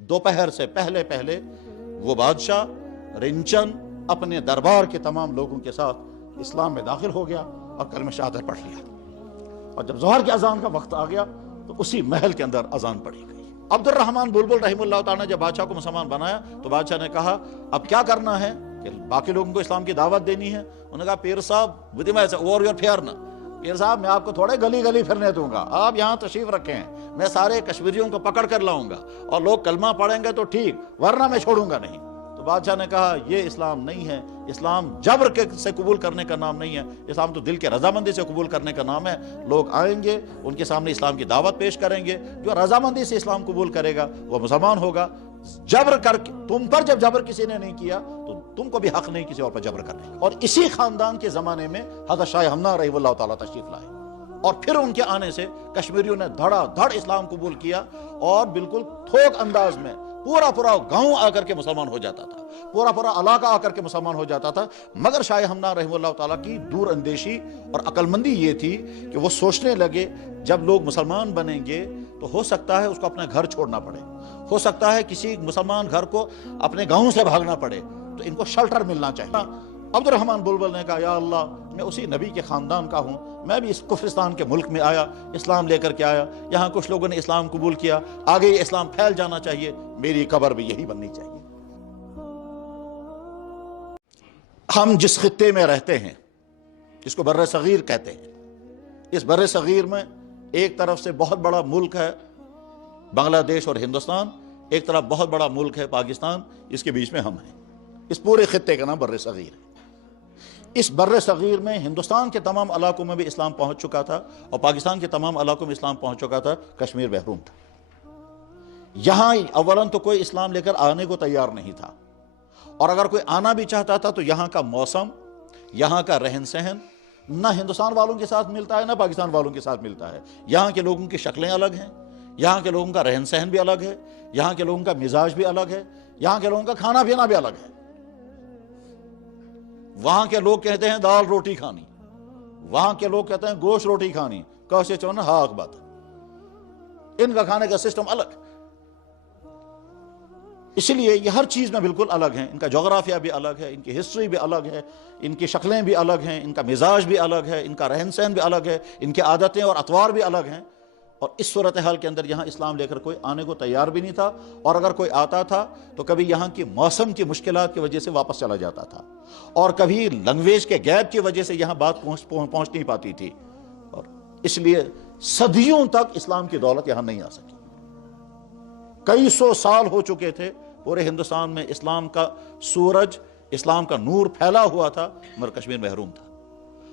دوپہر سے پہلے پہلے وہ بادشاہ رنچن اپنے دربار کے تمام لوگوں کے ساتھ اسلام میں داخل ہو گیا اور کلمہ شہادت پڑھ لیا، اور جب ظہر کی اذان کا وقت آ گیا تو اسی محل کے اندر اذان پڑھی گئی۔ عبد الرحمن بلبل رحمہ اللہ تعالیٰ نے جب بادشاہ کو مسلمان بنایا تو بادشاہ نے کہا اب کیا کرنا ہے کہ باقی لوگوں کو اسلام کی دعوت دینی ہے۔ انہوں نے کہا پیر صاحب پیر صاحب میں آپ کو تھوڑے گلی گلی پھرنے دوں گا، آپ یہاں تشریف رکھیں، میں سارے کشمیریوں کو پکڑ کر لاؤں گا اور لوگ کلمہ پڑھیں گے تو ٹھیک، ورنہ میں چھوڑوں گا نہیں۔ تو بادشاہ نے کہا یہ اسلام نہیں ہے، اسلام جبر سے قبول کرنے کا نام نہیں ہے، اسلام تو دل کے رضامندی سے قبول کرنے کا نام ہے۔ لوگ آئیں گے، ان کے سامنے اسلام کی دعوت پیش کریں گے، جو رضامندی سے اسلام قبول کرے گا وہ مسلمان ہوگا۔ جبر کر کے تم پر جب جبر کسی نے نہیں کیا تو تم کو بھی حق نہیں کسی اور پر جبر کرنے کا۔ اور اسی خاندان کے زمانے میں حضرت شاہ ہمنا رحمہ اللہ تعالیٰ تشریف لائے، اور پھر ان کے آنے سے کشمیریوں نے دھڑا دھڑ اسلام قبول کیا، اور بالکل تھوک انداز میں پورا گاؤں آ کر کے مسلمان ہو جاتا تھا، پورا علاقہ آ کر کے مسلمان ہو جاتا تھا۔ مگر شاہ ہمنا رحمہ اللہ تعالیٰ کی دور اندیشی اور عقل مندی یہ تھی کہ وہ سوچنے لگے جب لوگ مسلمان بنیں گے تو ہو سکتا ہے اس کو اپنا گھر چھوڑنا پڑے، ہو سکتا ہے کسی مسلمان گھر کو اپنے گاؤں سے بھاگنا پڑے، تو ان کو شیلٹر ملنا چاہیے۔ عبد الرحمن بلبل نے کہا یا اللہ، میں اسی نبی کے خاندان کا ہوں، میں بھی اس کفرستان کے ملک میں آیا، اسلام لے کر کے آیا، یہاں کچھ لوگوں نے اسلام قبول کیا، آگے یہ اسلام پھیل جانا چاہیے، میری قبر بھی یہی بننی چاہیے۔ ہم جس خطے میں رہتے ہیں جس کو بر صغیر کہتے ہیں، اس بر صغیر میں ایک طرف سے بہت بڑا ملک ہے بنگلہ دیش اور ہندوستان، ایک طرف بہت بڑا ملک ہے پاکستان، اس کے بیچ میں ہم ہیں۔ اس پورے خطے کا نام بر صغیر ہے۔ اس بر صغیر میں ہندوستان کے تمام علاقوں میں بھی اسلام پہنچ چکا تھا، اور پاکستان کے تمام علاقوں میں اسلام پہنچ چکا تھا، کشمیر محروم تھا۔ یہاں اولاً تو کوئی اسلام لے کر آنے کو تیار نہیں تھا، اور اگر کوئی آنا بھی چاہتا تھا تو یہاں کا موسم، یہاں کا رہن سہن نہ ہندوستان والوں کے ساتھ ملتا ہے نہ پاکستان والوں کے ساتھ ملتا ہے۔ یہاں کے لوگوں کی شکلیں الگ ہیں، یہاں کے لوگوں کا رہن سہن بھی الگ ہے، یہاں کے لوگوں کا مزاج بھی الگ ہے، یہاں کے لوگوں کا کھانا پینا بھی الگ ہے۔ وہاں کے لوگ کہتے ہیں دال روٹی کھانی، وہاں کے لوگ کہتے ہیں گوشت روٹی کھانی، کیسے چون ہاک بات، ان کا کھانے کا سسٹم الگ۔ اس لیے یہ ہر چیز میں بالکل الگ ہیں، ان کا جغرافیہ بھی الگ ہے، ان کی ہسٹری بھی الگ ہے، ان کی شکلیں بھی الگ ہیں، ان کا مزاج بھی الگ ہے، ان کا رہن سہن بھی الگ ہے، ان کی عادتیں اور اطوار بھی الگ ہیں۔ اور اس صورتحال کے اندر یہاں اسلام لے کر کوئی آنے کو تیار بھی نہیں تھا، اور اگر کوئی آتا تھا تو کبھی یہاں کی موسم کی مشکلات کی وجہ سے واپس چلا جاتا تھا، اور کبھی لینگویج کے گیپ کی وجہ سے یہاں بات پہنچ نہیں پاتی تھی، اور اس لیے صدیوں تک اسلام کی دولت یہاں نہیں آ سکی۔ کئی سو سال ہو چکے تھے پورے ہندوستان میں اسلام کا سورج، اسلام کا نور پھیلا ہوا تھا، مگر کشمیر محروم تھا،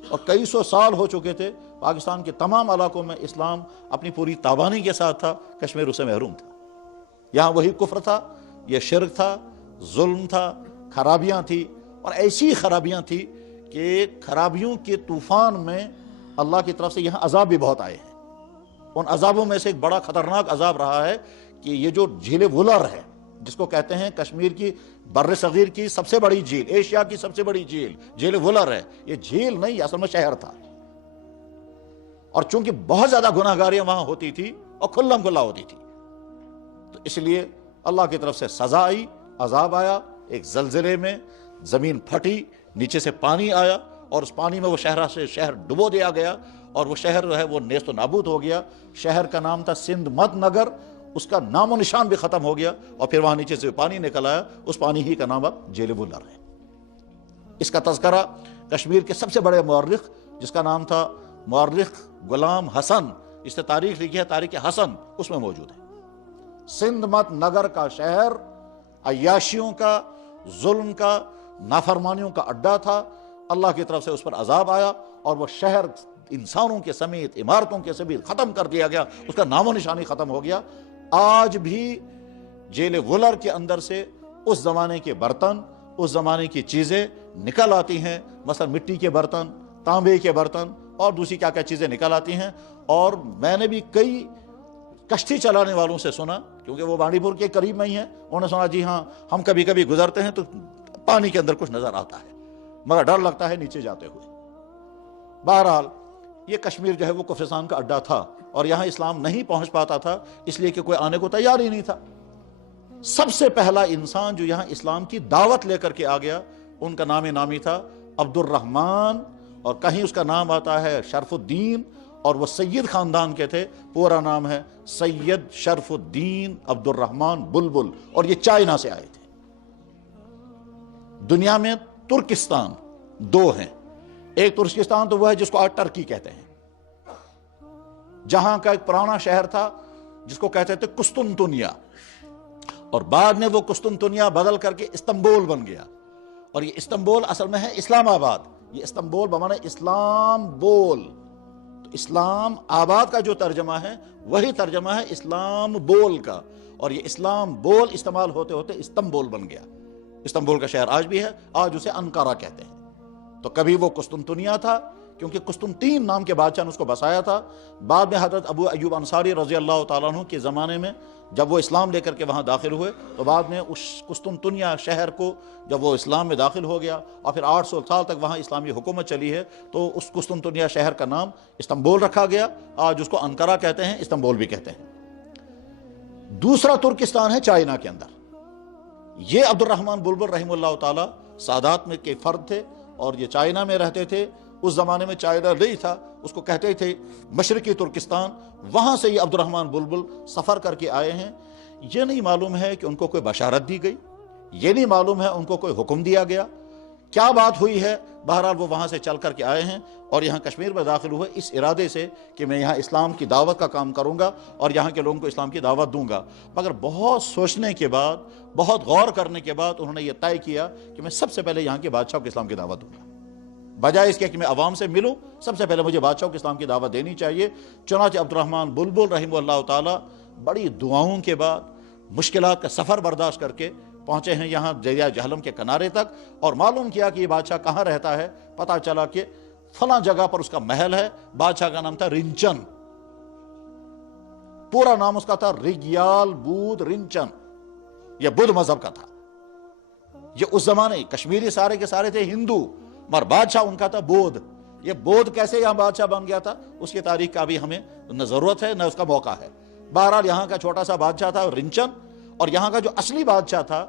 اور کئی سو سال ہو چکے تھے پاکستان کے تمام علاقوں میں اسلام اپنی پوری تابانی کے ساتھ تھا، کشمیر اسے محروم تھا۔ یہاں وہی کفر تھا، یہ شرک تھا، ظلم تھا، خرابیاں تھی، اور ایسی خرابیاں تھی کہ خرابیوں کے طوفان میں اللہ کی طرف سے یہاں عذاب بھی بہت آئے ہیں۔ ان عذابوں میں سے ایک بڑا خطرناک عذاب رہا ہے کہ یہ جو جھیل ولر ہے، جس کو کہتے ہیں کشمیر کی بر صغیر کی سب سے بڑی جھیل، ایشیا کی سب سے بڑی جھیل، جھیل ولر ہے۔ یہ جھیل نہیں، اصل میں شہر تھا، اور چونکہ بہت زیادہ گناہ گاریاں وہاں ہوتی تھی اور کھلم کھلا ہوتی تھی، تو اس لیے اللہ کی طرف سے سزا آئی، عذاب آیا۔ ایک زلزلے میں زمین پھٹی، نیچے سے پانی آیا، اور اس پانی میں وہ شہر ڈبو دیا گیا، اور وہ شہر جو ہے وہ نیست و نابود ہو گیا۔ شہر کا نام تھا سندھ مت نگر، اس کا نام و نشان بھی ختم ہو گیا، اور پھر وہاں نیچے سے پانی نکل آیا، اس پانی ہی کا نام اب جھیل ولر ہے۔ اس کا تذکرہ کشمیر کے سب سے بڑے مورخ جس کا نام تھا مورخ غلام حسن، اس نے تاریخ لکھی ہے، تاریخ حسن، اس میں موجود ہے۔ سندھ مت نگر کا شہر عیاشیوں کا، ظلم کا، نافرمانیوں کا اڈا تھا۔ اللہ کی طرف سے اس پر عذاب آیا، اور وہ شہر انسانوں کے سمیت، عمارتوں کے سمیت ختم کر دیا گیا، اس کا نام و نشانی ختم ہو گیا۔ آج بھی جیل ولر کے اندر سے اس زمانے کے برتن، اس زمانے کی چیزیں نکل آتی ہیں، مثلا مٹی کے برتن، تانبے کے برتن، اور دوسری کیا کیا چیزیں نکل آتی ہیں۔ اور میں نے بھی کئی کشتی چلانے والوں سے سنا، کیونکہ وہ بانڈی پور کے قریب میں ہی ہیں، انہوں نے سنا جی ہاں ہم کبھی کبھی گزرتے ہیں تو پانی کے اندر کچھ نظر آتا ہے، مگر ڈر لگتا ہے نیچے جاتے ہوئے۔ بہرحال یہ کشمیر جو ہے وہ کفرستان کا اڈا تھا، اور یہاں اسلام نہیں پہنچ پاتا تھا، اس لیے کہ کوئی آنے کو تیار ہی نہیں تھا۔ سب سے پہلا انسان جو یہاں اسلام کی دعوت لے کر کے آ گیا ان کا نام نامی تھا عبد الرحمن، اور کہیں اس کا نام آتا ہے شرف الدین، اور وہ سید خاندان کے تھے، پورا نام ہے سید شرف الدین عبد الرحمن بلبل، اور یہ چائنا سے آئے تھے۔ دنیا میں ترکستان دو ہیں، ایک ترکستان تو وہ ہے جس کو آج ٹرکی کہتے ہیں، جہاں کا ایک پرانا شہر تھا جس کو کہتے تھے قسطنطنیہ، اور بعد میں وہ قسطنطنیہ بدل کر کے استنبول بن گیا، اور یہ استنبول اصل میں ہے اسلام آباد۔ یہ استنبول بمعنی اسلام بول، تو اسلام آباد کا جو ترجمہ ہے وہی ترجمہ ہے اسلام بول کا، اور یہ اسلام بول استعمال ہوتے ہوتے استنبول بن گیا۔ استنبول کا شہر آج بھی ہے، آج اسے انقرہ کہتے ہیں۔ تو کبھی وہ قسطنطنیہ تھا کیونکہ قسطنطین نام کے بادشاہ نے اس کو بسایا تھا۔ بعد میں حضرت ابو ایوب انصاری رضی اللہ تعالیٰ عنہ کے زمانے میں جب وہ اسلام لے کر کے وہاں داخل ہوئے تو بعد میں اس قسطنطنیہ شہر کو جب وہ اسلام میں داخل ہو گیا اور پھر 800 سال تک وہاں اسلامی حکومت چلی ہے، تو اس قسطنطنیہ شہر کا نام استنبول رکھا گیا، آج اس کو انقرہ کہتے ہیں، استنبول بھی کہتے ہیں۔ دوسرا ترکستان ہے چائنا کے اندر۔ یہ عبد الرحمن بلبل رحمہ اللہ تعالیٰ سادات میں کے فرد تھے، اور یہ چائنا میں رہتے تھے۔ اس زمانے میں چائنا نہیں تھا، اس کو کہتے تھے مشرقی ترکستان، وہاں سے یہ عبد الرحمن بلبل سفر کر کے آئے ہیں۔ یہ نہیں معلوم ہے کہ ان کو کوئی بشارت دی گئی، یہ نہیں معلوم ہے ان کو کوئی حکم دیا گیا، کیا بات ہوئی ہے، بہرحال وہ وہاں سے چل کر کے آئے ہیں اور یہاں کشمیر میں داخل ہوئے اس ارادے سے کہ میں یہاں اسلام کی دعوت کا کام کروں گا اور یہاں کے لوگوں کو اسلام کی دعوت دوں گا۔ مگر بہت سوچنے کے بعد، بہت غور کرنے کے بعد انہوں نے یہ طے کیا کہ میں سب سے پہلے یہاں کے بادشاہ کو اسلام کی دعوت دوں گا، بجائے اس کے کہ میں عوام سے ملوں، سب سے پہلے مجھے بادشاہ کو اسلام کی دعوت دینی چاہیے۔ چنانچہ عبد الرحمن بلبل رحمہ اللہ تعالیٰ بڑی دعاؤں کے بعد مشکلات کا سفر برداشت کر کے پہنچے ہیں یہاں دریا جہلم کے کنارے تک، اور معلوم کیا کہ یہ بادشاہ کہاں رہتا ہے۔ پتہ چلا کہ فلاں جگہ پر اس کا محل ہے، بادشاہ کا نام تھا رنچن، پورا نام اس کا تھا رگیال بود رنچن، یہ بدھ مذہب کا تھا۔ یہ اس زمانے کشمیری سارے کے سارے تھے ہندو، مگر بادشاہ ان کا تھا بودھ۔ یہ بودھ کیسے یہاں بادشاہ بن گیا تھا اس کی تاریخ کا بھی ہمیں نہ ضرورت ہے نہ اس کا موقع ہے۔ بہرحال یہاں کا چھوٹا سا بادشاہ تھا رنچن، اور یہاں کا جو اصلی بادشاہ تھا،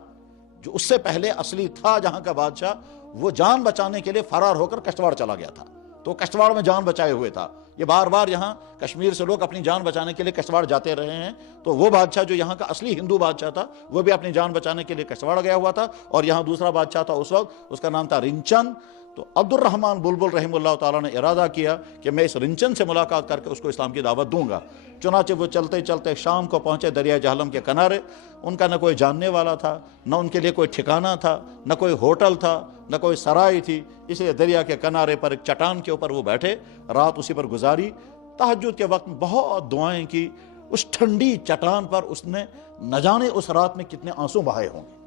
جو اس سے پہلے اصلی تھا جہاں کا بادشاہ، وہ جان بچانے کے لیے فرار ہو کر کشتواڑ چلا گیا تھا، تو کشتواڑ میں جان بچائے ہوئے تھا۔ یہ بار بار یہاں کشمیر سے لوگ اپنی جان بچانے کے لیے کشتواڑ جاتے رہے ہیں، تو وہ بادشاہ جو یہاں کا اصلی ہندو بادشاہ تھا وہ بھی اپنی جان بچانے کے لیے کشتواڑ گیا ہوا تھا، اور یہاں دوسرا بادشاہ تھا اس وقت، اس کا نام تھا رنچن۔ تو عبد الرحمن بلبل رحمہ اللہ تعالیٰ نے ارادہ کیا کہ میں اس رنچن سے ملاقات کر کے اس کو اسلام کی دعوت دوں گا۔ چنانچہ وہ چلتے چلتے شام کو پہنچے دریا جہلم کے کنارے۔ ان کا نہ کوئی جاننے والا تھا، نہ ان کے لیے کوئی ٹھکانہ تھا، نہ کوئی ہوٹل تھا، نہ کوئی سرائی تھی، اس لیے دریا کے کنارے پر ایک چٹان کے اوپر وہ بیٹھے، رات اسی پر گزاری۔ تہجد کے وقت بہت دعائیں کی، اس ٹھنڈی چٹان پر اس نے نہ جانے اس رات میں کتنے آنسو بہائے ہوں گے،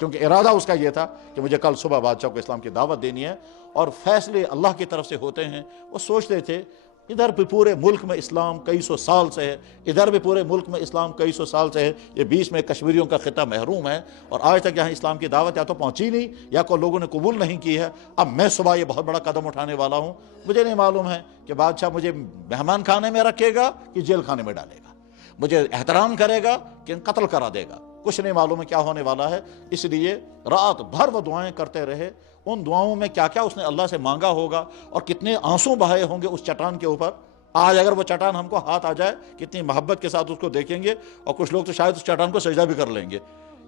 کیونکہ ارادہ اس کا یہ تھا کہ مجھے کل صبح بادشاہ کو اسلام کی دعوت دینی ہے، اور فیصلے اللہ کی طرف سے ہوتے ہیں۔ وہ سوچتے تھے ادھر بھی پورے ملک میں اسلام کئی سو سال سے ہے، ادھر بھی پورے ملک میں اسلام کئی سو سال سے ہے، یہ بیچ میں کشمیریوں کا خطہ محروم ہے اور آج تک یہاں اسلام کی دعوت یا تو پہنچی نہیں یا کوئی لوگوں نے قبول نہیں کی ہے۔ اب میں صبح یہ بہت بڑا قدم اٹھانے والا ہوں، مجھے نہیں معلوم ہے کہ بادشاہ مجھے مہمان خانے میں رکھے گا کہ جیل خانے میں ڈالے گا، مجھے احترام کرے گا کہ قتل کرا دے گا، کچھ نہیں معلوم ہے کیا ہونے والا ہے۔ اس لیے رات بھر وہ دعائیں کرتے رہے۔ ان دعاؤں میں کیا کیا اس نے اللہ سے مانگا ہوگا اور کتنے آنسو بہائے ہوں گے اس چٹان کے اوپر۔ آج اگر وہ چٹان ہم کو ہاتھ آ جائے کتنی محبت کے ساتھ اس کو دیکھیں گے، اور کچھ لوگ تو شاید اس چٹان کو سجدہ بھی کر لیں گے،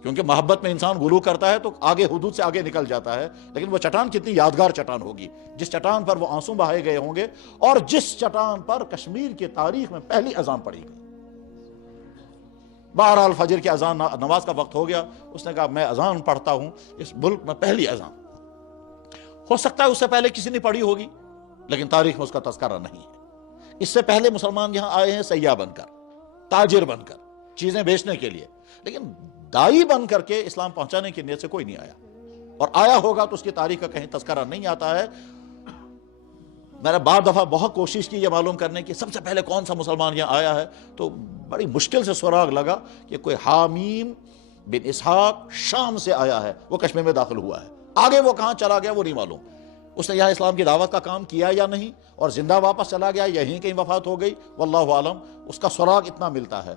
کیونکہ محبت میں انسان غلو کرتا ہے تو آگے حدود سے آگے نکل جاتا ہے۔ لیکن وہ چٹان کتنی یادگار چٹان ہوگی جس چٹان پر وہ آنسو بہائے گئے ہوں گے، اور جس چٹان پر کشمیر کی تاریخ میں پہلی اذان پڑی گئی۔ بہرحال فجر کی اذان نماز کا وقت ہو گیا، اس نے کہا میں اذان پڑھتا ہوں، اس ملک میں پہلی اذان، ہو سکتا ہے اس سے پہلے کسی نے پڑھی ہوگی لیکن تاریخ میں اس کا تذکرہ نہیں ہے۔ اس سے پہلے مسلمان یہاں آئے ہیں سیاح بن کر، تاجر بن کر، چیزیں بیچنے کے لیے، لیکن دائی بن کر کے اسلام پہنچانے کی نیت سے کوئی نہیں آیا، اور آیا ہوگا تو اس کی تاریخ کا کہیں تذکرہ نہیں آتا ہے۔ میں نے بعض دفعہ بہت کوشش کی یہ معلوم کرنے کی سب سے پہلے کون سا مسلمان یہاں آیا ہے، تو بڑی مشکل سے سراغ لگا کہ کوئی حامیم بن اسحاق شام سے آیا ہے، وہ کشمیر میں داخل ہوا ہے، آگے وہ کہاں چلا گیا وہ نہیں معلوم۔ اس نے یہاں اسلام کی دعوت کا کام کیا یا نہیں، اور زندہ واپس چلا گیا، یہیں کہیں وفات ہو گئی، واللہ عالم، اس کا سراغ اتنا ملتا ہے۔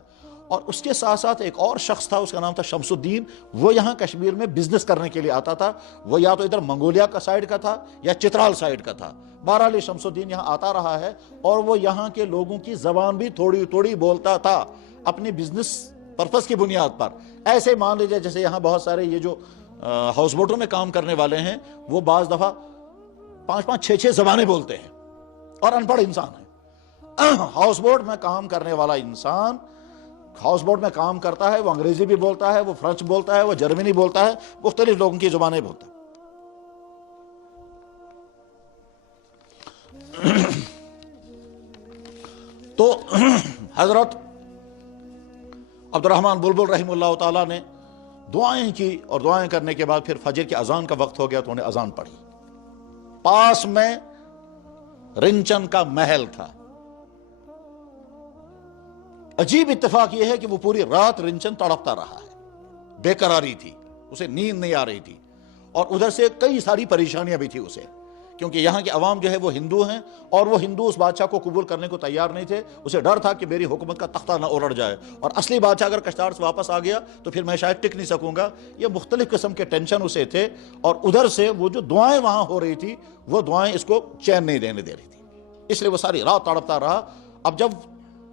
اور اس کے ساتھ ساتھ ایک اور شخص تھا، اس کا نام تھا شمس الدین. وہ یہاں کشمیر میں بزنس کرنے کے لیے آتا تھا. وہ یا تو ادھر منگولیا کا سائیڈ کا تھا یا چترال سائیڈ کا تھا. بہرحال شمس الدین یہاں آتا رہا ہے اور وہ یہاں کے لوگوں کی زبان بھی تھوڑی تھوڑی بولتا تھا اپنی بزنس پرپس کی بنیاد پر. ایسے مان لیجیے جیسے یہاں بہت سارے یہ جو ہاؤس بوٹوں میں کام کرنے والے ہیں وہ بعض دفعہ 5 6 زبانیں بولتے ہیں اور ان پڑھ انسان ہے. ہاؤس بوٹ میں کام کرنے والا انسان ہاؤس بوٹ میں کام کرتا ہے، وہ انگریزی بھی بولتا ہے، وہ فرینچ بولتا ہے، وہ جرمنی بولتا ہے، مختلف لوگوں کی زبانیں بولتا ہے. تو حضرت عبد الرحمن بلبل رحمہ اللہ تعالیٰ نے دعائیں کی اور دعائیں کرنے کے بعد پھر فجر کی اذان کا وقت ہو گیا تو انہیں اذان پڑھی. پاس میں رنچن کا محل تھا. عجیب اتفاق یہ ہے کہ وہ پوری رات رنچن تڑپتا رہا ہے، بے قراری تھی، اسے نیند نہیں آ رہی تھی اور ادھر سے کئی ساری پریشانیاں بھی تھی اسے، کیونکہ یہاں کے عوام جو ہے وہ ہندو ہیں اور وہ ہندو اس بادشاہ کو قبول کرنے کو تیار نہیں تھے. اسے ڈر تھا کہ میری حکومت کا تختہ نہ الٹ جائے اور اصلی بادشاہ اگر کشتار سے واپس آ گیا تو پھر میں شاید ٹک نہیں سکوں گا. یہ مختلف قسم کے ٹینشن اسے تھے اور ادھر سے وہ جو دعائیں وہاں ہو رہی تھی وہ دعائیں اس کو چین نہیں دینے دے رہی تھی، اس لیے وہ ساری رات تڑپتا رہا. اب جب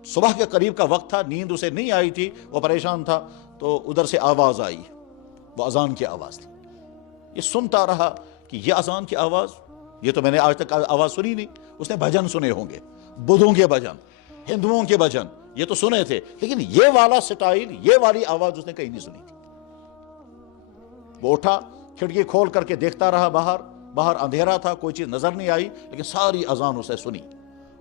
صبح کے قریب کا وقت تھا، نیند اسے نہیں آئی تھی، وہ پریشان تھا، تو ادھر سے آواز آئی، وہ اذان کی آواز تھی. یہ سنتا رہا کہ یہ اذان کی آواز، یہ تو میں نے آج تک آواز سنی نہیں. اس نے بھجن سنے ہوں گے، بدھوں کے بھجن، ہندوؤں کے بھجن، یہ تو سنے تھے، لیکن یہ والا سٹائل، یہ والی آواز اس نے کہیں نہیں سنی تھی. وہ اٹھا، کھڑکی کھول کر کے دیکھتا رہا باہر اندھیرا تھا، کوئی چیز نظر نہیں آئی، لیکن ساری اذان اسے سنی.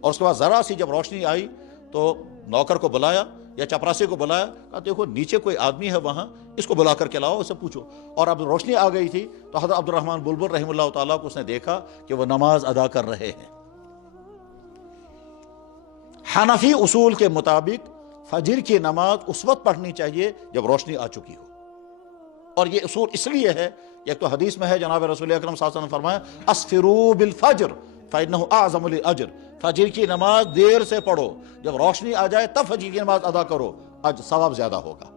اور اس کے بعد ذرا سی جب روشنی آئی تو نوکر کو بلایا یا چپراسی کو بلایا، کہا دیکھو نیچے کوئی آدمی ہے وہاں، اس کو بلا کر کے لاؤ، اسے پوچھو. اور اب روشنی آ گئی تھی تو حضرت عبد الرحمن بلبل رحمہ اللہ تعالیٰ کو اس نے دیکھا کہ وہ نماز ادا کر رہے ہیں. حنفی اصول کے مطابق فجر کی نماز اس وقت پڑھنی چاہیے جب روشنی آ چکی ہو. اور یہ اصول اس لیے ہے، ایک تو حدیث میں ہے جناب رسول اکرم صلی اللہ علیہ وسلم نے فرمایا اسفروا بالفجر فإنه اعظم للأجر، فجر کی نماز دیر سے پڑھو، جب روشنی آ جائے تب فجر کی نماز ادا کرو، ثواب زیادہ ہوگا.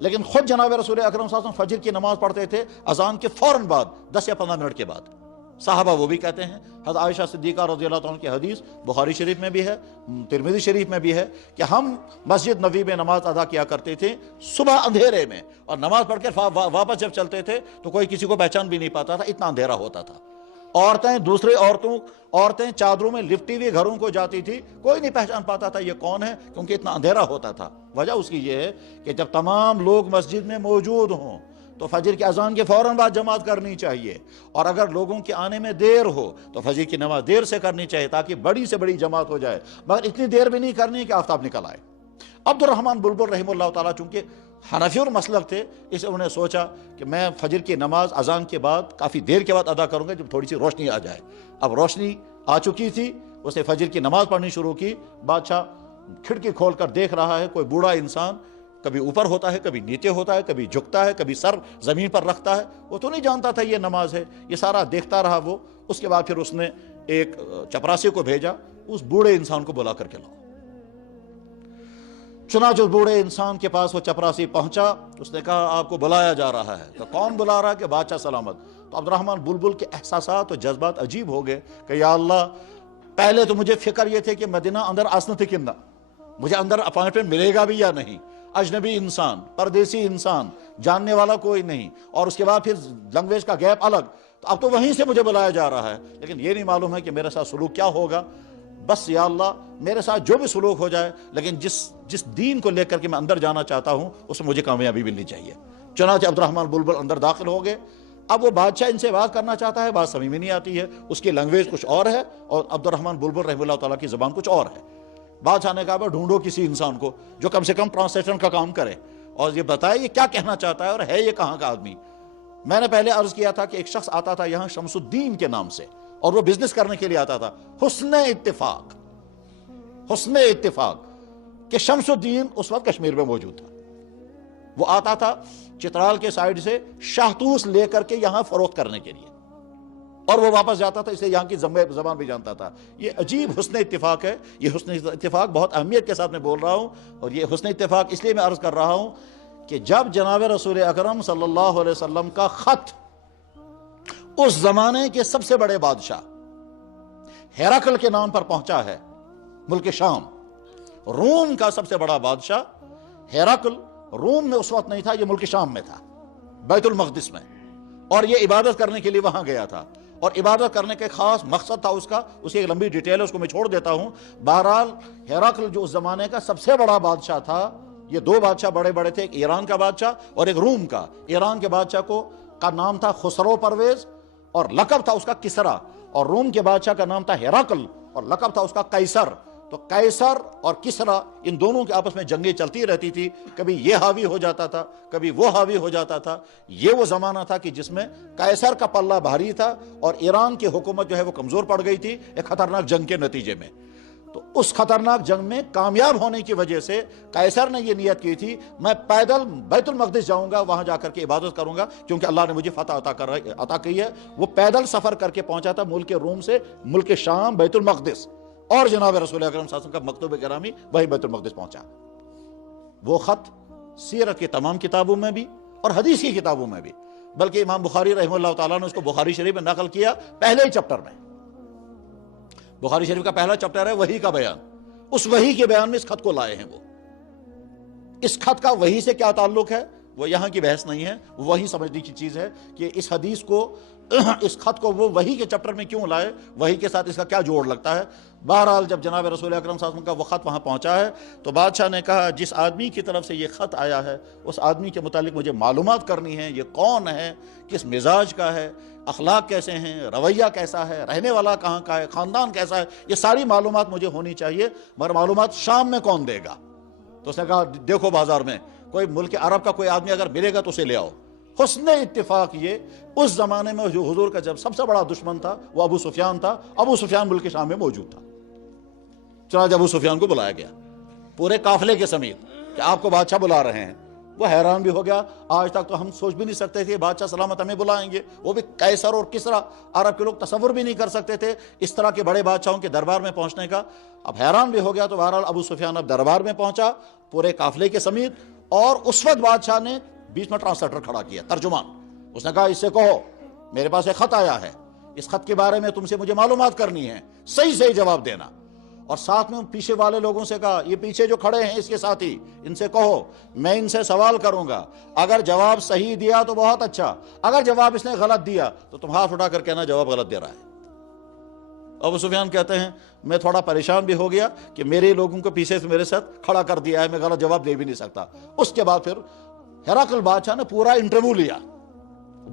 لیکن خود جناب رسول اکرم صلی اللہ علیہ وسلم فجر کی نماز پڑھتے تھے اذان کے فوراً بعد، 10 یا 15 منٹ کے بعد. صحابہ وہ بھی کہتے ہیں. حضرت عائشہ صدیقہ رضی اللہ عنہ کی حدیث بخاری شریف میں بھی ہے، ترمذی شریف میں بھی ہے کہ ہم مسجد نبوی میں نماز ادا کیا کرتے تھے صبح اندھیرے میں، اور نماز پڑھ کے واپس جب چلتے تھے تو کوئی کسی کو پہچان بھی نہیں پاتا تھا، اتنا اندھیرا ہوتا تھا. عورتیں چادروں میں لپٹی ہوئی گھروں کو جاتی تھی، کوئی نہیں پہچان پاتا تھا یہ کون ہے، کیونکہ اتنا اندھیرا ہوتا تھا. وجہ اس کی یہ ہے کہ جب تمام لوگ مسجد میں موجود ہوں تو فجر کی اذان کے فوراً بعد جماعت کرنی چاہیے، اور اگر لوگوں کے آنے میں دیر ہو تو فجر کی نماز دیر سے کرنی چاہیے تاکہ بڑی سے بڑی جماعت ہو جائے، مگر اتنی دیر بھی نہیں کرنی کہ آفتاب نکل آئے. عبد الرحمن بلبل رحمہ اللہ تعالیٰ چونکہ حنفی اور مسلک تھے، اس لیے انہوں نے سوچا کہ میں فجر کی نماز اذان کے بعد کافی دیر کے بعد ادا کروں گا جب تھوڑی سی روشنی آ جائے. اب روشنی آ چکی تھی، اس نے فجر کی نماز پڑھنی شروع کی. بادشاہ کھڑکی کھول کر دیکھ رہا ہے، کوئی بوڑھا انسان کبھی اوپر ہوتا ہے، کبھی نیچے ہوتا ہے، کبھی جھکتا ہے، کبھی سر زمین پر رکھتا ہے. وہ تو نہیں جانتا تھا یہ نماز ہے، یہ سارا دیکھتا رہا وہ. اس کے بعد پھر اس نے ایک چپراسی کو بھیجا، اس بوڑھے انسان کو بلا کر کے لاؤ. چنانچہ بوڑھے انسان کے پاس وہ چپراسی پہنچا، اس نے کہا آپ کو بلایا جا رہا ہے. تو کون بلا رہا ہے؟ کہ بادشاہ سلامت. تو عبد الرحمن بلبل کے احساسات اور جذبات عجیب ہو گئے کہ یا اللہ، پہلے تو مجھے فکر یہ تھے کہ مدینہ اندر آسنت کنہ، مجھے اندر اپائنٹمنٹ ملے گا بھی یا نہیں، اجنبی انسان، پردیسی انسان، جاننے والا کوئی نہیں، اور اس کے بعد پھر لینگویج کا گیپ الگ. تو اب تو وہیں سے مجھے بلایا جا رہا ہے، لیکن یہ نہیں معلوم ہے کہ میرے ساتھ سلوک کیا ہوگا. بس یا اللہ میرے ساتھ جو بھی سلوک ہو جائے، لیکن جس دین کو لے کر کے میں اندر جانا چاہتا ہوں اس میں مجھے کامیابی ملنی چاہیے. چنانچہ عبد الرحمن بلبل اندر داخل ہو گئے. اب وہ بادشاہ ان سے بات کرنا چاہتا ہے، بات سمجھ میں نہیں آتی ہے، اس کی لینگویج کچھ اور ہے اور عبد الرحمن بلبل رحمہ اللہ تعالیٰ کی زبان کچھ اور ہے. بادشاہ نے کہا ڈھونڈو کسی انسان کو جو کم سے کم ٹرانسلیشن کا کام کرے اور یہ بتائے یہ کیا کہنا چاہتا ہے اور ہے یہ کہاں کا آدمی. میں نے پہلے عرض کیا تھا کہ ایک شخص آتا تھا یہاں شمس الدین کے نام سے، اور وہ بزنس کرنے کے لیے آتا تھا. حسن اتفاق کہ شمس الدین اس وقت کشمیر میں موجود تھا. وہ آتا تھا چترال کے سائیڈ سے شاہتوس لے کر کے یہاں فروخت کرنے کے لیے. اور وہ واپس جاتا تھا، اسے یہاں کی زبان بھی جانتا تھا۔ یہ عجیب حسن اتفاق ہے، یہ حسن اتفاق بہت اہمیت کے ساتھ میں بول رہا ہوں، اور یہ حسن اتفاق اس لیے میں عرض کر رہا ہوں کہ جب جناب رسول اکرم صلی اللہ علیہ وسلم کا خط اس زمانے کے سب سے بڑے بادشاہ ہیراکل کے نام پر پہنچا ہے، ملک شام، روم کا سب سے بڑا بادشاہ ہیراکل روم میں اس وقت نہیں تھا، یہ ملک شام میں تھا، بیت المقدس میں، اور یہ عبادت کرنے کے لیے وہاں گیا تھا، اور عبادت کرنے کے خاص مقصد تھا اس کا، اس کی ایک لمبی ڈیٹیل ہے، اس کو میں چھوڑ دیتا ہوں۔ بہرحال ہیراکل جو اس زمانے کا سب سے بڑا بادشاہ تھا، یہ دو بادشاہ بڑے بڑے تھے، ایک ایران کا بادشاہ اور ایک روم کا۔ ایران کے بادشاہ کا نام تھا خسرو پرویز اور لقب تھا اس کا کسرا، اور روم کے بادشاہ کا نام تھا ہیراکل اور لقب تھا اس کا قیصر۔ تو قیصر اور کسرا، ان دونوں کے آپس میں جنگیں چلتی رہتی تھی، کبھی یہ حاوی ہو جاتا تھا، کبھی وہ حاوی ہو جاتا تھا۔ یہ وہ زمانہ تھا کہ جس میں قیصر کا پلہ بھاری تھا اور ایران کی حکومت جو ہے وہ کمزور پڑ گئی تھی ایک خطرناک جنگ کے نتیجے میں۔ تو اس خطرناک جنگ میں کامیاب ہونے کی وجہ سے قیصر نے یہ نیت کی تھی، میں پیدل بیت المقدس جاؤں گا، وہاں جا کر کے عبادت کروں گا، کیونکہ اللہ نے مجھے فتح عطا کی ہے۔ وہ پیدل سفر کر کے پہنچا تھا ملک روم سے ملک شام بیت المقدس، اور جناب رسول اکرم صلی اللہ علیہ وسلم کا مکتوب گرامی وہی بیت المقدس پہنچا۔ وہ خط سیرت کی تمام کتابوں میں بھی اور حدیث کی کتابوں میں بھی، بلکہ امام بخاری رحمہ اللہ تعالیٰ نے اس کو بخاری شریف میں نقل کیا پہلے ہی چپٹر میں۔ بخاری شریف کا پہلا چپٹر ہے وحی کا بیان، اس وحی کے بیان میں اس خط کو لائے ہیں۔ وہ اس خط کا وحی سے کیا تعلق ہے وہ یہاں کی بحث نہیں ہے، وہی سمجھنے کی چیز ہے کہ اس حدیث کو، اس خط کو وہ وحی کے چپٹر میں کیوں لائے، وحی کے ساتھ اس کا کیا جوڑ لگتا ہے۔ بہرحال جب جناب رسول اکرم صلی اللہ علیہ وسلم کا وہ خط وہاں پہنچا ہے تو بادشاہ نے کہا جس آدمی کی طرف سے یہ خط آیا ہے اس آدمی کے متعلق مجھے معلومات کرنی ہے، یہ کون ہے، کس مزاج کا ہے، اخلاق کیسے ہیں، رویہ کیسا ہے، رہنے والا کہاں کا ہے، خاندان کیسا ہے، یہ ساری معلومات مجھے ہونی چاہیے، مگر معلومات شام میں کون دے گا۔ تو اس نے کہا دیکھو بازار میں کوئی ملک عرب کا کوئی آدمی اگر ملے گا تو اسے لے آؤ۔ حسن اتفاق یہ اس زمانے میں جو حضور کا جب سب سے بڑا دشمن تھا وہ ابو سفیان تھا، ابو سفیان ملک شام میں موجود تھا۔ چنانچہ ابو سفیان کو بلایا گیا پورے قافلے کے سمیت کہ آپ کو بادشاہ بلا رہے ہیں۔ وہ حیران بھی ہو گیا، آج تک تو ہم سوچ بھی نہیں سکتے تھے بادشاہ سلامت ہمیں بلائیں گے، وہ بھی قیصر اور کسرا، عرب کے لوگ تصور بھی نہیں کر سکتے تھے اس طرح کے بڑے بادشاہوں کے دربار میں پہنچنے کا۔ اب حیران بھی ہو گیا، تو بہرحال ابو سفیان اب دربار میں پہنچا پورے قافلے کے سمیت، اور اس وقت بادشاہ نے بیچ میں ٹرانسلیٹر کھڑا کیا، ترجمان۔ اس نے کہا اس سے کہو میرے پاس ایک خط آیا ہے، اس خط کے بارے میں تم سے مجھے معلومات کرنی ہے، صحیح صحیح جواب دینا۔ اور ساتھ میں پیچھے والے لوگوں سے کہا یہ پیچھے جو کھڑے ہیں اس کے ساتھی، ان سے کہو میں ان سے سوال کروں گا، اگر جواب صحیح دیا تو بہت اچھا، اگر جواب اس نے غلط دیا تو تم ہاتھ اٹھا کر کہنا جواب غلط دے رہا ہے۔ ابو سفیان کہتے ہیں میں تھوڑا پریشان بھی ہو گیا کہ میرے لوگوں کو پیچھے سے میرے ساتھ کھڑا کر دیا ہے، میں غلط جواب دے بھی نہیں سکتا۔ اس کے بعد پھر ہیراکل بادشاہ نے پورا انٹرویو لیا،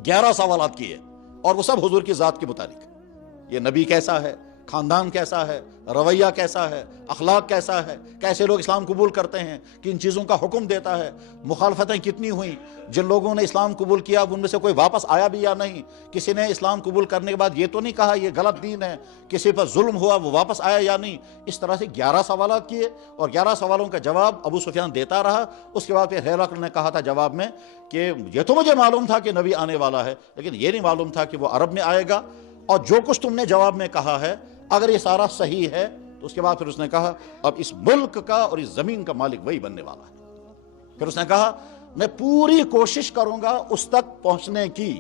11 سوالات کیے، اور وہ سب حضور کی ذات کے متعلق، یہ نبی کیسا ہے، خاندان کیسا ہے، رویہ کیسا ہے، اخلاق کیسا ہے، کیسے لوگ اسلام قبول کرتے ہیں، کن چیزوں کا حکم دیتا ہے، مخالفتیں کتنی ہوئیں، جن لوگوں نے اسلام قبول کیا ان میں سے کوئی واپس آیا بھی یا نہیں، کسی نے اسلام قبول کرنے کے بعد یہ تو نہیں کہا یہ غلط دین ہے، کسی پر ظلم ہوا وہ واپس آیا یا نہیں۔ اس طرح سے 11 سوالات کیے، اور 11 سوالوں کا جواب ابو سفیان دیتا رہا۔ اس کے بعد پھر ہیراکل نے کہا تھا جواب میں کہ یہ تو مجھے معلوم تھا کہ نبی آنے والا ہے، لیکن یہ نہیں معلوم تھا کہ وہ عرب میں آئے گا، اور جو کچھ تم نے جواب میں کہا ہے اگر یہ سارا صحیح ہے تو اس کے بعد پھر اس نے کہا اب اس ملک کا اور اس زمین کا مالک وہی بننے والا ہے۔ پھر اس نے کہا میں پوری کوشش کروں گا اس تک پہنچنے کی،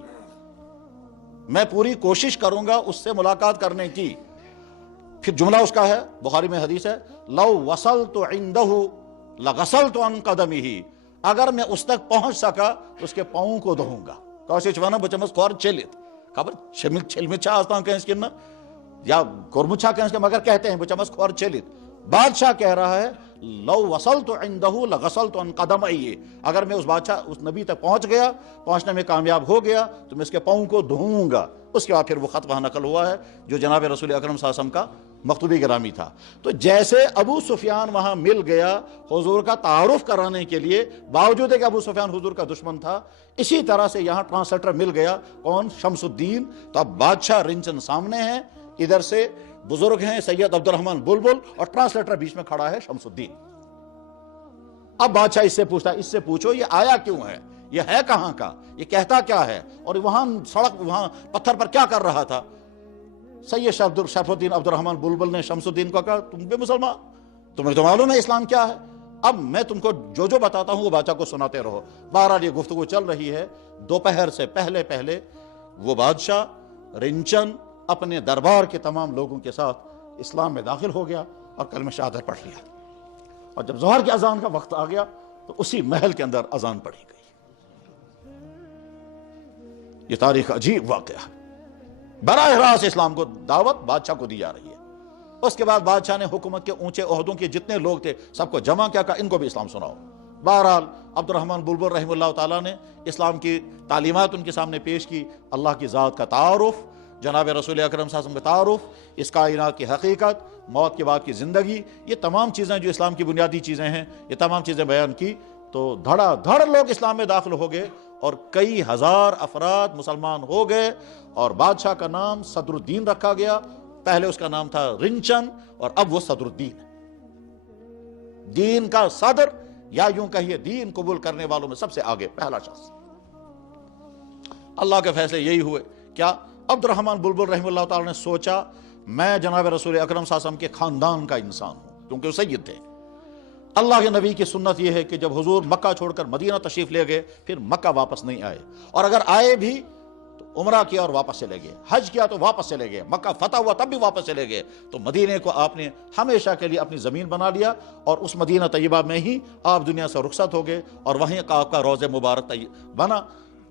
میں پوری کوشش کروں گا اس سے ملاقات کرنے کی۔ پھر جملہ اس کا ہے، بخاری میں حدیث ہے، لو وصلت عنده لغسلت عن قدمه، اگر میں اس تک پہنچ سکا تو اس کے پاؤں کو دھوؤں گا۔ کاسے چوانا بچمس کور چلت خبر چھلمچا آستان کہیں اس کے نا یا گرمچا کہیں اس کے، مگر کہتے ہیں بچمس کور چلت۔ بادشاہ کہہ رہا ہے لو وصلت عنده لغسلت عن قدمه، اگر میں اس بادشاہ اس نبی تک پہنچ گیا، پہنچنے میں کامیاب ہو گیا تو میں اس کے پاؤں کو دھوؤں گا۔ اس کے بعد پھر وہ خط وہاں نقل ہوا ہے جو جناب رسول اکرم صلی اللہ علیہ وسلم کا مکتوبی گرامی تھا۔ تو جیسے ابو سفیان وہاں مل گیا حضور کا تعارف کرانے کے لیے، باوجود کہ ابو سفیان حضور کا دشمن تھا، اسی طرح سے یہاں ٹرانسلیٹر مل گیا، کون؟ شمس الدین۔ تو اب بادشاہ رنچن سامنے ہیں، ادھر سے بزرگ ہیں سید عبد الرحمن بلبل، اور ٹرانسلیٹر بیچ میں کھڑا ہے شمس الدین۔ اب بادشاہ اس سے پوچھتا ہے اس سے پوچھو یہ آیا کیوں ہے، یہ ہے کہاں کا، یہ کہتا کیا ہے، اور وہاں سڑک وہاں پتھر پر کیا کر رہا تھا۔ سید شرف الدین عبد الرحمن بلبل نے شمس الدین کو کہا تم بھی مسلمان، تمہیں تو معلوم ہے اسلام کیا ہے، اب میں تم کو جو بتاتا ہوں وہ بادشاہ کو سناتے رہو۔ بہرحال یہ گفتگو چل رہی ہے، دوپہر سے پہلے وہ بادشاہ رنچن اپنے دربار کے تمام لوگوں کے ساتھ اسلام میں داخل ہو گیا اور کلمہ شہادت پڑھ لیا، اور جب ظہر کی اذان کا وقت آ گیا تو اسی محل کے اندر اذان پڑھی گئی۔ یہ تاریخ عجیب واقعہ ہے، براہ راست اسلام کو دعوت بادشاہ کو دی جا رہی ہے۔ اس کے بعد بادشاہ نے حکومت کے اونچے عہدوں کے جتنے لوگ تھے سب کو جمع کیا، ان کو بھی اسلام سناؤ۔ بہرحال عبد الرحمن بلبل رحمہ اللہ تعالیٰ نے اسلام کی تعلیمات ان کے سامنے پیش کی، اللہ کی ذات کا تعارف، جناب رسول اکرم صلی اللہ علیہ وسلم کا تعارف، اس کائنات کی حقیقت، موت کے بعد کی زندگی، یہ تمام چیزیں جو اسلام کی بنیادی چیزیں ہیں، یہ تمام چیزیں بیان کی تو دھڑا دھڑ لوگ اسلام میں داخل ہو گئے اور کئی ہزار افراد مسلمان ہو گئے، اور بادشاہ کا نام صدر الدین رکھا گیا۔ پہلے اس کا نام تھا رنچن اور اب وہ صدر الدین ہے، دین کا صدر، یا یوں کہیے دین قبول کرنے والوں میں سب سے آگے پہلا شخص۔ اللہ کے فیصلے یہی ہوئے۔ کیا عبد الرحمن بلبل رحمہ اللہ تعالیٰ نے سوچا میں جناب رسول اکرم صلی اللہ علیہ وسلم کے خاندان کا انسان ہوں، کیونکہ وہ سید تھے۔ اللہ کے نبی کی سنت یہ ہے کہ جب حضور مکہ چھوڑ کر مدینہ تشریف لے گئے پھر مکہ واپس نہیں آئے، اور اگر آئے بھی تو عمرہ کیا اور واپس چلے گئے، حج کیا تو واپس چلے گئے، مکہ فتح ہوا تب بھی واپس چلے گئے۔ تو مدینے کو آپ نے ہمیشہ کے لیے اپنی زمین بنا لیا، اور اس مدینہ طیبہ میں ہی آپ دنیا سے رخصت ہو گئے، اور وہیں آپ کا روضہ مبارک بنا۔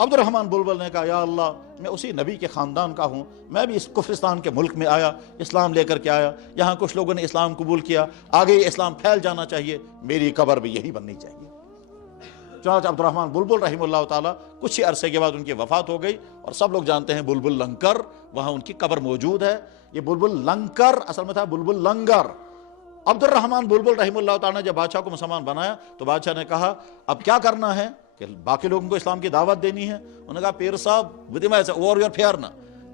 عبد الرحمن بلبل نے کہا یا اللہ، میں اسی نبی کے خاندان کا ہوں، میں بھی اس کفرستان کے ملک میں آیا، اسلام لے کر کے آیا، یہاں کچھ لوگوں نے اسلام قبول کیا، آگے یہ اسلام پھیل جانا چاہیے، میری قبر بھی یہی بننی چاہیے۔ چنانچہ عبد الرحمن بلبل رحمہ اللہ تعالیٰ کچھ ہی عرصے کے بعد ان کی وفات ہو گئی، اور سب لوگ جانتے ہیں بلبل لنگر، وہاں ان کی قبر موجود ہے۔ یہ بلبل لنگر اصل میں تھا بلبل لنگر۔ عبد الرحمن بلبل رحمہ اللہ تعالیٰ نے جب بادشاہ کو مسلمان بنایا تو بادشاہ نے کہا اب کیا کرنا ہے کہ باقی لوگوں کو اسلام کی دعوت دینی ہے۔ انہوں نے کہا پیر صاحب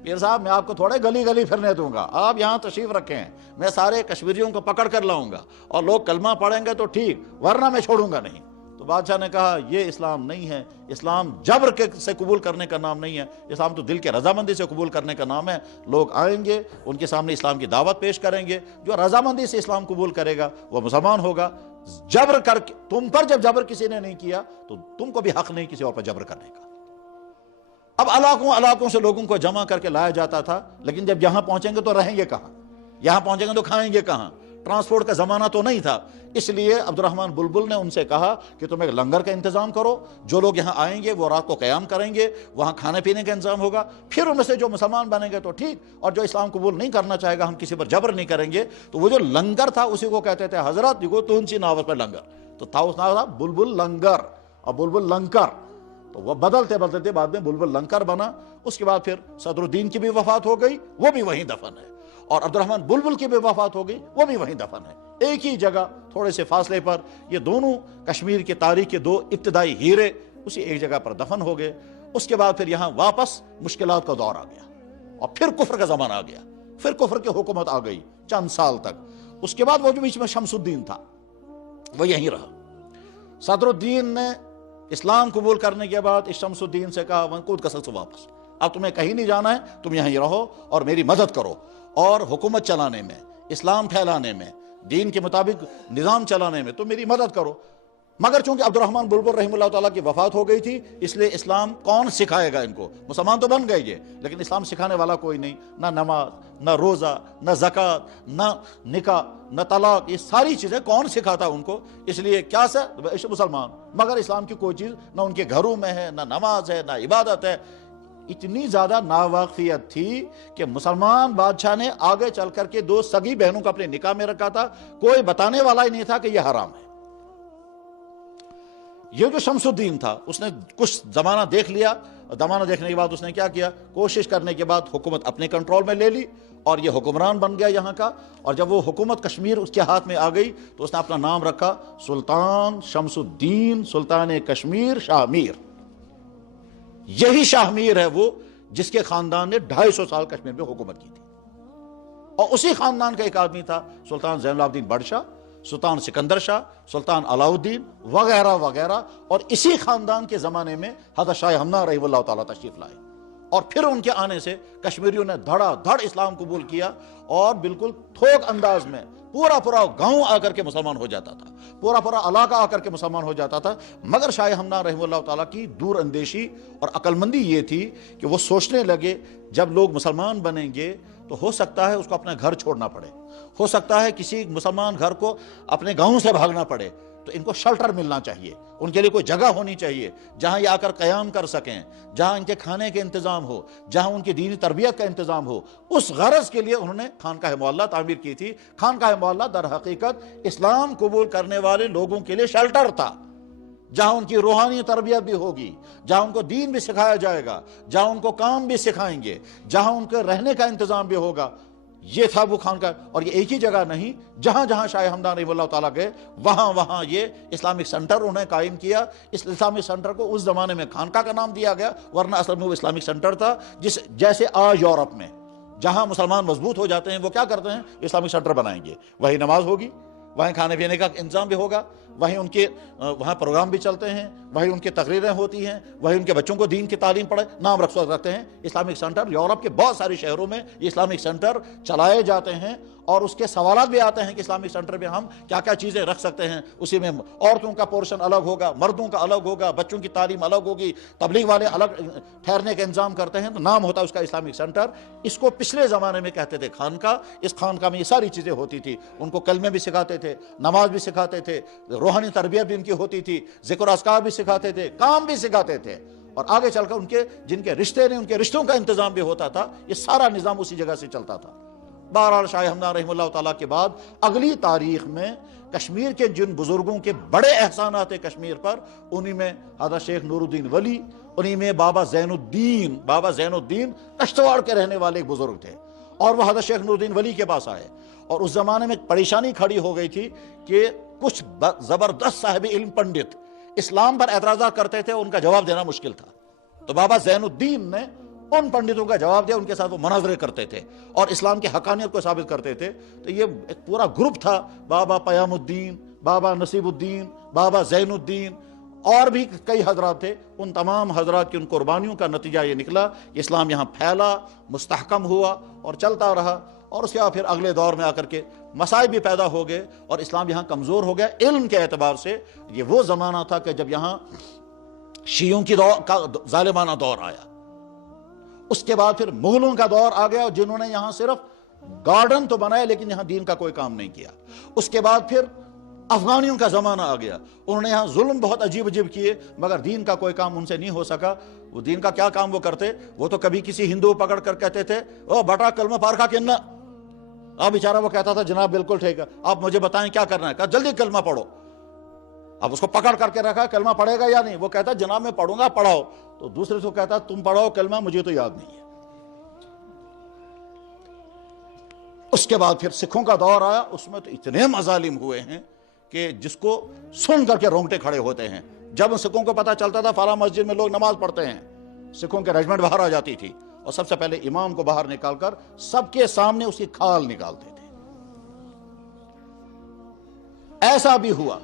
پیر صاحب میں آپ کو تھوڑے گلی گلی پھرنے دوں گا، آپ یہاں تشریف رکھیں، میں سارے کشمیریوں کو پکڑ کر لاؤں گا اور لوگ کلمہ پڑھیں گے تو ٹھیک، ورنہ میں چھوڑوں گا نہیں۔ تو بادشاہ نے کہا یہ اسلام نہیں ہے، اسلام جبر سے قبول کرنے کا نام نہیں ہے، اسلام تو دل کے رضامندی سے قبول کرنے کا نام ہے۔ لوگ آئیں گے، ان کے سامنے اسلام کی دعوت پیش کریں گے، جو رضامندی سے اسلام قبول کرے گا وہ مسلمان ہوگا۔ جبر کر کے تم پر جب جبر کسی نے نہیں کیا تو تم کو بھی حق نہیں کسی اور پر جبر کرنے کا۔ اب علاقوں سے لوگوں کو جمع کر کے لایا جاتا تھا، لیکن جب یہاں پہنچیں گے تو رہیں گے کہاں، یہاں پہنچیں گے تو کھائیں گے کہاں، ٹرانسپورٹ کا زمانہ تو نہیں تھا۔ اس لیے عبد الرحمن بلبل نے ان سے کہا کہ تم ایک لنگر کا انتظام کرو، جو لوگ یہاں آئیں گے وہ رات کو قیام کریں گے، وہاں کھانے پینے کا انتظام ہوگا، پھر ان میں سے جو مسلمان بنیں گے تو ٹھیک، اور جو اسلام قبول نہیں کرنا چاہے گا ہم کسی پر جبر نہیں کریں گے۔ تو وہ جو لنگر تھا اسی کو کہتے تھے حضرت دیکھو تونسی ناوت پر لنگر، تو تھا اس نام تھا بلبل لنگر اور بلبل لنکر، تو وہ بدلتے بعد میں بلبل لنکر بنا۔ اس کے بعد پھر صدر الدین کی بھی وفات ہو گئی، وہ بھی وہیں دفن ہے، اور عبد الرحمن بلبل کی بھی وفات ہو گئی، وہ بھی وہیں دفن ہے، ایک ہی جگہ تھوڑے سے فاصلے پر۔ یہ دونوں کشمیر کی تاریخ کے دو ابتدائی ہیرے اسی ایک جگہ پر دفن ہو گئے۔ اس کے بعد پھر یہاں واپس مشکلات کا دور آ گیا، اور پھر کفر کا زمانہ آ گیا، پھر کفر کی حکومت آ گئی چند سال تک۔ اس کے بعد وہ جو بیچ میں شمس الدین تھا وہ یہیں رہا۔ صدر الدین نے اسلام قبول کرنے کے بعد اس شمس الدین سے کہا ونقود کسل سے واپس، اب تمہیں کہیں نہیں جانا ہے، تم یہیں رہو اور میری مدد کرو، اور حکومت چلانے میں، اسلام پھیلانے میں، دین کے مطابق نظام چلانے میں تم میری مدد کرو۔ مگر چونکہ عبد الرحمن بلبل رحمہ اللہ تعالیٰ کی وفات ہو گئی تھی، اس لیے اسلام کون سکھائے گا ان کو؟ مسلمان تو بن گئے یہ، لیکن اسلام سکھانے والا کوئی نہیں، نہ نماز، نہ روزہ، نہ زکوٰۃ، نہ نکاح، نہ طلاق، یہ ساری چیزیں کون سکھاتا ان کو؟ اس لیے کیا سے مسلمان، مگر اسلام کی کوئی چیز نہ ان کے گھروں میں ہے، نہ نماز ہے، نہ عبادت ہے۔ اتنی زیادہ ناواقفیت تھی کہ مسلمان بادشاہ نے آگے چل کر کے دو سگی بہنوں کو اپنے نکاح میں رکھا تھا، کوئی بتانے والا ہی نہیں تھا کہ یہ حرام ہے۔ یہ جو شمس الدین تھا اس نے کچھ زمانہ دیکھ لیا، زمانہ دیکھنے کے بعد اس نے کیا کیا، کوشش کرنے کے بعد حکومت اپنے کنٹرول میں لے لی، اور یہ حکمران بن گیا یہاں کا۔ اور جب وہ حکومت کشمیر اس کے ہاتھ میں آ گئی تو اس نے اپنا نام رکھا سلطان شمس الدین سلطان کشمیر شاہ میر۔ یہی شاہ میر ہے وہ جس کے خاندان نے 250 سال کشمیر میں حکومت کی تھی، اور اسی خاندان کا ایک آدمی تھا سلطان زین العابدین بڑشاہ، سلطان سکندر شاہ، سلطان علاء الدین وغیرہ وغیرہ، اور اسی خاندان کے زمانے میں حضرت شاہ ہمنہ رحمہ اللہ تعالیٰ تشریف لائے، اور پھر ان کے آنے سے کشمیریوں نے دھڑا دھڑ اسلام قبول کیا اور بالکل تھوک انداز میں پورا گاؤں آ کر کے مسلمان ہو جاتا تھا، پورا علاقہ آ کر کے مسلمان ہو جاتا تھا۔ مگر شاہ ہمدان رحمہ اللہ تعالیٰ کی دور اندیشی اور عقل مندی یہ تھی کہ وہ سوچنے لگے جب لوگ مسلمان بنیں گے تو ہو سکتا ہے اس کو اپنا گھر چھوڑنا پڑے، ہو سکتا ہے کسی مسلمان گھر کو اپنے گاؤں سے بھاگنا پڑے، تو ان کو شیلٹر ملنا چاہیے، ان کے لیے کوئی جگہ ہونی چاہیے جہاں یہ آ کر قیام کر سکیں، جہاں ان کے کھانے کے انتظام ہو، جہاں ان کی دینی تربیت کا انتظام ہو۔ اس غرض کے لیے انہوں نے خانقاہ معلیٰ تعمیر کی تھی۔ خانقاہ معلیٰ در حقیقت اسلام قبول کرنے والے لوگوں کے لیے شیلٹر تھا، جہاں ان کی روحانی تربیت بھی ہوگی، جہاں ان کو دین بھی سکھایا جائے گا، جہاں ان کو کام بھی سکھائیں گے، جہاں ان کے رہنے کا انتظام بھی ہوگا۔ یہ تھا وہ خانقاہ، اور یہ ایک ہی جگہ نہیں، جہاں جہاں شاہ ہمدان رحمہ اللہ تعالیٰ گئے وہاں یہ اسلامک سینٹر انہوں نے قائم کیا۔ اس اسلامک سینٹر کو اس زمانے میں خانقاہ کا نام دیا گیا، ورنہ اصل میں وہ اسلامک سینٹر تھا، جیسے آج یورپ میں جہاں مسلمان مضبوط ہو جاتے ہیں وہ کیا کرتے ہیں، اسلامک سینٹر بنائیں گے، وہی نماز ہوگی، وہیں کھانے پینے کا انتظام بھی ہوگا، وہیں ان کے وہاں پروگرام بھی چلتے ہیں، وہیں ان کی تقریریں ہوتی ہیں، وہیں ان کے بچوں کو دین کی تعلیم پڑھے، نام رکھتے ہیں اسلامک سینٹر۔ یورپ کے بہت سارے شہروں میں یہ اسلامک سینٹر چلائے جاتے ہیں، اور اس کے سوالات بھی آتے ہیں کہ اسلامک سینٹر میں ہم کیا کیا چیزیں رکھ سکتے ہیں۔ اسی میں عورتوں کا پورشن الگ ہوگا، مردوں کا الگ ہوگا، بچوں کی تعلیم الگ ہوگی، تبلیغ والے الگ ٹھہرنے کا انتظام کرتے ہیں، تو نام ہوتا ہے اس کا اسلامک سینٹر۔ اس کو پچھلے زمانے میں کہتے تھے خانقاہ۔ اس خانقاہ میں یہ ساری چیزیں ہوتی تھی، ان کو کلمے بھی سکھاتے تھے، نماز بھی سکھاتے تھے، روحانی تربیت بھی ان کی ہوتی تھی، ذکر و اذکار بھی سکھاتے تھے، کام بھی سکھاتے تھے، اور آگے چل کر ان کے جن کے رشتے نے ان کے رشتوں کا انتظام بھی ہوتا تھا۔ یہ سارا نظام اسی جگہ سے چلتا تھا۔ بہرحال شاہ ہمدان رحمہ اللہ تعالیٰ کے بعد اگلی تاریخ میں کشمیر کے جن بزرگوں کے بڑے احسانات ہیں کشمیر پر، انہی میں حضرت شیخ نور الدین ولی، انہی میں بابا زین الدین کشتواڑ کے رہنے والے ایک بزرگ تھے، اور وہ حضرت شیخ نور الدین ولی کے پاس آئے۔ اور اس زمانے میں پریشانی کھڑی ہو گئی تھی کہ کچھ زبردست صاحب علم پنڈت اسلام پر اعتراضات کرتے تھے، ان کا جواب دینا مشکل تھا، تو بابا زین الدین نے ان پنڈتوں کا جواب دیا، ان کے ساتھ وہ مناظرے کرتے تھے اور اسلام کی حقانیت کو ثابت کرتے تھے۔ تو یہ ایک پورا گروپ تھا، بابا پیام الدین، بابا نصیب الدین، بابا زین الدین، اور بھی کئی حضرات تھے۔ ان تمام حضرات کی ان قربانیوں کا نتیجہ یہ نکلا کہ اسلام یہاں پھیلا، مستحکم ہوا اور چلتا رہا، اور اس کے بعد پھر اگلے دور میں آ کر کے مسائل بھی پیدا ہو گئے اور اسلام یہاں کمزور ہو گیا علم کے اعتبار سے۔ یہ وہ زمانہ تھا کہ جب یہاں شیعوں کی ظالمانہ دور آیا، اس کے بعد پھر مغلوں کا دور آ گیا، جنہوں نے یہاں صرف گارڈن تو بنائے لیکن یہاں دین کا کوئی کام نہیں کیا۔ اس کے بعد پھر افغانیوں کا زمانہ آ گیا، انہوں نے یہاں ظلم بہت عجیب کیے، مگر دین کا کوئی کام ان سے نہیں ہو سکا۔ وہ دین کا کیا کام وہ کرتے، وہ تو کبھی کسی ہندو پکڑ کر کہتے تھے او بٹا کلمہ پارکھا کہنا، اب بیچارہ وہ کہتا تھا جناب بالکل ٹھیک ہے، آپ مجھے بتائیں کیا کرنا ہے، کہا جلدی کلمہ پڑھو۔ اب اس کو پکڑ کر کے رکھا، کلمہ پڑھے گا یا نہیں، وہ کہتا جناب میں پڑھوں گا، پڑھاؤ۔ تو دوسرے سے کہتا تم پڑھاؤ کلمہ، مجھے تو یاد نہیں ہے۔ اس کے بعد پھر سکھوں کا دور آیا، اس میں تو اتنے مظالم ہوئے ہیں کہ جس کو سن کر کے رونگٹے کھڑے ہوتے ہیں۔ جب سکھوں کو پتا چلتا تھا فلاں مسجد میں لوگ نماز پڑھتے ہیں، سکھوں کے ریجمنٹ باہر آ جاتی تھی اور سب سے پہلے امام کو باہر نکال کر سب کے سامنے اس کی کھال نکالتے تھے۔ ایسا بھی ہوا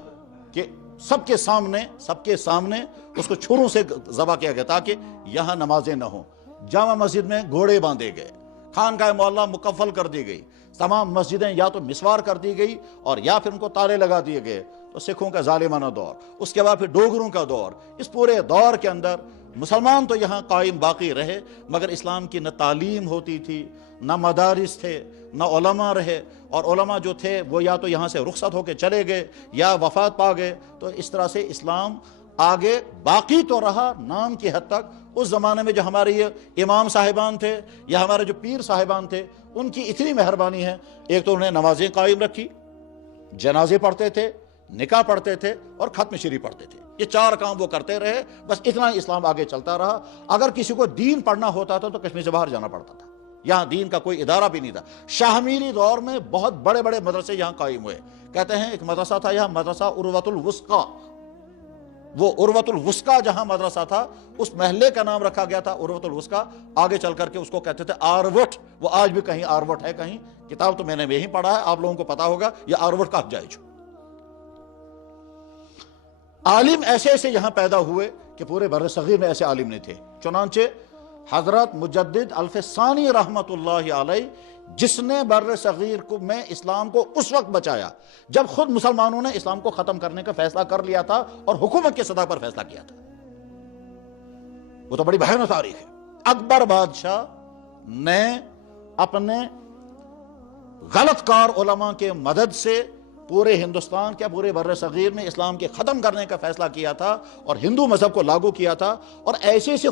کہ سب کے سامنے اس کو چھروں سے ذبح کیا گیا تاکہ یہاں نمازیں نہ ہوں۔ جامع مسجد میں گھوڑے باندھے گئے، خانقاہ معلیٰ مکفل کر دی گئی، تمام مسجدیں یا تو مسمار کر دی گئی اور یا پھر ان کو تالے لگا دیے گئے۔ تو سکھوں کا ظالمانہ دور، اس کے بعد پھر ڈوگروں کا دور۔ اس پورے دور کے اندر مسلمان تو یہاں قائم باقی رہے، مگر اسلام کی نہ تعلیم ہوتی تھی، نہ مدارس تھے، نہ علماء رہے، اور علماء جو تھے وہ یا تو یہاں سے رخصت ہو کے چلے گئے یا وفات پا گئے۔ تو اس طرح سے اسلام آگے باقی تو رہا نام کی حد تک۔ اس زمانے میں جو ہمارے یہ امام صاحبان تھے یا ہمارے جو پیر صاحبان تھے، ان کی اتنی مہربانی ہے، ایک تو انہیں نمازیں قائم رکھی، جنازے پڑھتے تھے، نکاح پڑھتے تھے اور ختم شریف پڑھتے تھے۔ یہ چار کام وہ کرتے رہے، بس اتنا ہی اسلام آگے چلتا رہا۔ اگر کسی کو دین پڑھنا ہوتا تھا تو کشمیر سے باہر جانا پڑتا تھا، یہاں دین کا کوئی ادارہ بھی نہیں تھا۔ شاہ میری دور میں بہت بڑے بڑے مدرسے یہاں قائم ہوئے۔ کہتے ہیں ایک مدرسہ تھا یہاں، مدرسہ عروۃ الوثقیٰ، وہ عروۃ الوثقیٰ جہاں مدرسہ تھا اس محلے کا نام رکھا گیا تھا عروۃ الوثقیٰ۔ آگے چل کر کے اس کو کہتے تھے آروٹ، وہ آج بھی کہیں آروٹ ہے، کہیں کتاب تو میں نے یہیں پڑھا ہے، آپ لوگوں کو پتا ہوگا یہ آروٹ کا جائج۔ عالم ایسے ایسے یہاں پیدا ہوئے کہ پورے بر صغیر میں ایسے عالم نہیں تھے۔ چنانچہ حضرت مجدد الفسانی رحمت اللہ علیہ، جس نے بر صغیر کو میں اسلام کو اس وقت بچایا جب خود مسلمانوں نے اسلام کو ختم کرنے کا فیصلہ کر لیا تھا اور حکومت کی سطح پر فیصلہ کیا تھا۔ وہ تو بڑی بھیانک تاریخ ہے۔ اکبر بادشاہ نے اپنے غلط کار علماء کے مدد سے پورے ہندوستان کیا پورے بر صغیر میں اسلام کے ختم کرنے کا فیصلہ کیا تھا اور ہندو مذہب کو لاگو کیا تھا۔ اور ایسے سے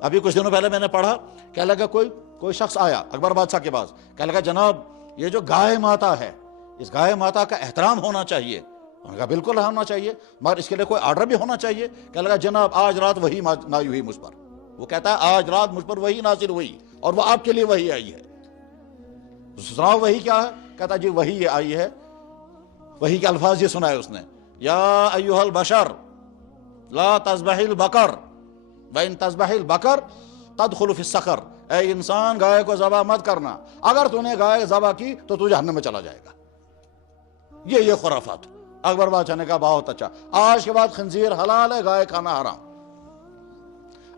ابھی کچھ دنوں پہلے میں نے پڑھا، کہنے لگا کوئی شخص آیا اکبر بادشاہ کے پاس، کہنے لگا جناب یہ جو گائے ماتا ہے، اس گائے ماتا کا احترام ہونا چاہیے۔ انہوں نے کہا بالکل ہونا چاہیے، مگر اس کے لیے کوئی آرڈر بھی ہونا چاہیے۔ کہنے لگا جناب آج رات وہی نازل ہوئی مجھ پر۔ وہ کہتا ہے آج رات مجھ پر وہی نازل ہوئی اور وہ آپ کے لیے وہی آئی ہے۔ سناؤ وہی کیا ہے؟ کہتا جی وہی یہ آئی ہے۔ وہی کے الفاظ یہ سنائے اس نے، یا ایھا البشر لا تذبح البقر وان تذبح البقر تدخل فی السقر۔ اے انسان گائے کو ذبح مت کرنا، اگر تو نے گائے ذبح کی تو تو جہنم میں چلا جائے گا۔ یہ خرافات۔ اکبر بادشاہ نے کہا بہت اچھا، آج کے بعد خنزیر حلال ہے، گائے کھانا حرام۔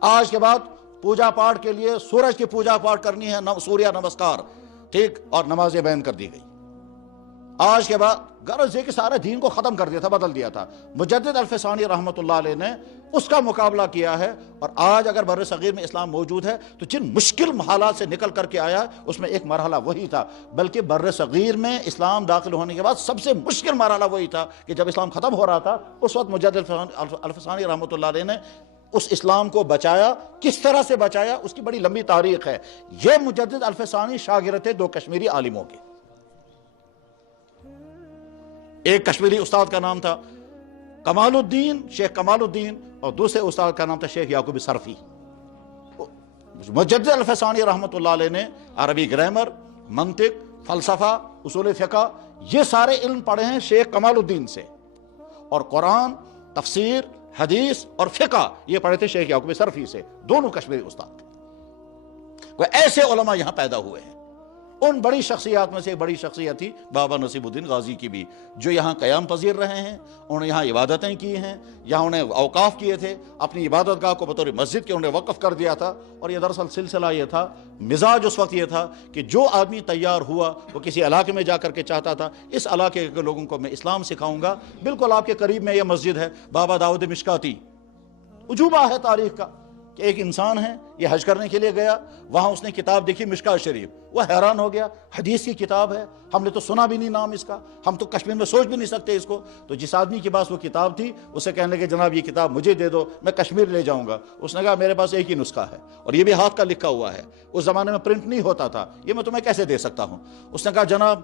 آج کے بعد پوجا پاٹ کے لیے سورج کی پوجا پاٹ کرنی ہے، سوریہ نمسکار، ٹھیک، اور نمازیں بین کر دی گئی۔ آج کے بعد غرض یہ کہ سارے دین کو ختم کر دیا تھا، بدل دیا تھا۔ مجدد الفسانی رحمت اللہ علیہ نے اس کا مقابلہ کیا ہے، اور آج اگر بر صغیر میں اسلام موجود ہے تو جن مشکل حالات سے نکل کر کے آیا اس میں ایک مرحلہ وہی تھا، بلکہ بر صغیر میں اسلام داخل ہونے کے بعد سب سے مشکل مرحلہ وہی تھا کہ جب اسلام ختم ہو رہا تھا اس وقت مجدد الفسانی رحمت اللہ علیہ نے اس اسلام کو بچایا۔ کس طرح سے بچایا اس کی بڑی لمبی تاریخ ہے۔ یہ مجدد الفسانی شاگرد تھے دو کشمیری عالموں کے، ایک کشمیری استاد کا نام تھا کمال الدین، شیخ کمال الدین، اور دوسرے استاد کا نام تھا شیخ یعقوب صرفی۔ مجدد الفسانی رحمت اللہ علیہ نے عربی گرامر، منطق، فلسفہ، اصول فقہ، یہ سارے علم پڑھے ہیں شیخ کمال الدین سے، اور قرآن، تفسیر، حدیث اور فقہ یہ پڑھے تھے شیخ یعقوب صرفی سے، دونوں کشمیری استاد تھے۔ وہ ایسے علماء یہاں پیدا ہوئے ہیں۔ ان بڑی شخصیات میں سے ایک بڑی شخصیت تھی بابا نصیب الدین غازی کی بھی، جو یہاں قیام پذیر رہے ہیں، انہوں نے یہاں عبادتیں کی ہیں، یہاں انہیں اوقاف کیے تھے، اپنی عبادت گاہ کو بطور مسجد کے انہوں نے وقف کر دیا تھا۔ اور یہ دراصل سلسلہ یہ تھا، مزاج اس وقت یہ تھا کہ جو آدمی تیار ہوا وہ کسی علاقے میں جا کر کے چاہتا تھا اس علاقے کے لوگوں کو میں اسلام سکھاؤں گا۔ بالکل آپ کے قریب میں یہ مسجد ہے بابا داؤد مشکاتی، عجوبہ ہے تاریخ کا کہ ایک انسان ہے، یہ حج کرنے کے لیے گیا، وہاں اس نے کتاب دیکھی مشکات شریف، وہ حیران ہو گیا، حدیث کی کتاب ہے، ہم نے تو سنا بھی نہیں نام اس کا، ہم تو کشمیر میں سوچ بھی نہیں سکتے اس کو۔ تو جس آدمی کے پاس وہ کتاب تھی اسے کہنے لگے جناب یہ کتاب مجھے دے دو، میں کشمیر لے جاؤں گا۔ اس نے کہا میرے پاس ایک ہی نسخہ ہے اور یہ بھی ہاتھ کا لکھا ہوا ہے، اس زمانے میں پرنٹ نہیں ہوتا تھا، یہ میں تمہیں کیسے دے سکتا ہوں؟ اس نے کہا جناب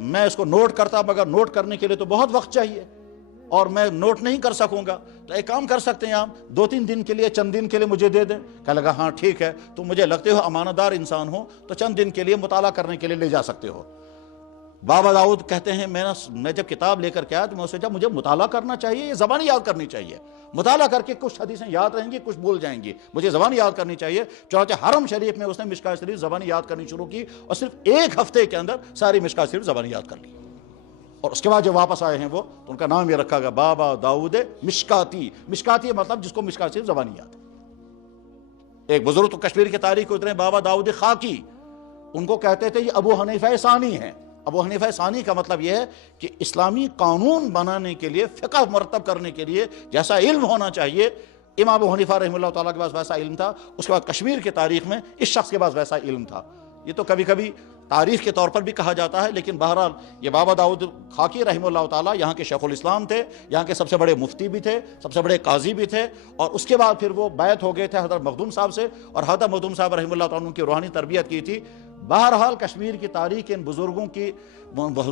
میں اس کو نوٹ کرتا، مگر نوٹ کرنے کے لیے تو بہت وقت چاہیے اور میں نوٹ نہیں کر سکوں گا، تو ایک کام کر سکتے ہیں آپ 2-3 دن کے لیے، چند دن کے لیے مجھے دے دیں۔ کہنے لگا ہاں ٹھیک ہے، تم مجھے لگتے ہو امانت دار انسان ہو تو چند دن کے لیے مطالعہ کرنے کے لیے لے جا سکتے ہو۔ بابا داؤد کہتے ہیں میں جب کتاب لے کر کے آیا تو میں سوچا مجھے مطالعہ کرنا چاہیے، یہ زبان یاد کرنی چاہیے، مطالعہ کر کے کچھ حدیثیں یاد رہیں گی، کچھ بھول جائیں گی، مجھے زبان یاد کرنی چاہیے۔ چنانچہ حرم شریف میں اس نے مشکات شریف زبانی یاد کرنی شروع کی اور صرف 1 ہفتے کے اندر ساری مشکات شریف زبانی یاد کر لی۔ اور اس کے بعد جب واپس آئے ہیں وہ تو ان کا نام یہ رکھا گیا بابا داؤد مشکاتی۔ مشکاتی مطلب جس کو مشکات شریف زبانی یاد ہے۔ ایک بزرگ تو کشمیر کی تاریخ کو اترے بابا داؤد خاکی، ان کو کہتے تھے یہ ابو حنیفہ ثانی ہیں۔ ابو حنیفہ ثانی کا مطلب یہ ہے کہ اسلامی قانون بنانے کے لیے، فقہ مرتب کرنے کے لیے جیسا علم ہونا چاہیے، امام ابو حنیفہ رحمہ اللہ تعالیٰ کے پاس ویسا علم تھا۔ اس کے بعد کشمیر کی تاریخ میں اس شخص کے پاس ویسا علم تھا۔ یہ تو کبھی کبھی تاریخ کے طور پر بھی کہا جاتا ہے، لیکن بہرحال یہ بابا داؤد خاکی رحمہ اللہ تعالیٰ یہاں کے شیخ الاسلام تھے، یہاں کے سب سے بڑے مفتی بھی تھے، سب سے بڑے قاضی بھی تھے، اور اس کے بعد پھر وہ بیعت ہو گئے تھے حضرت مخدوم صاحب سے، اور حضرت مخدوم صاحب رحمہ اللہ تعالیٰ ان کی روحانی تربیت کی تھی۔ بہرحال کشمیر کی تاریخ کے ان بزرگوں کی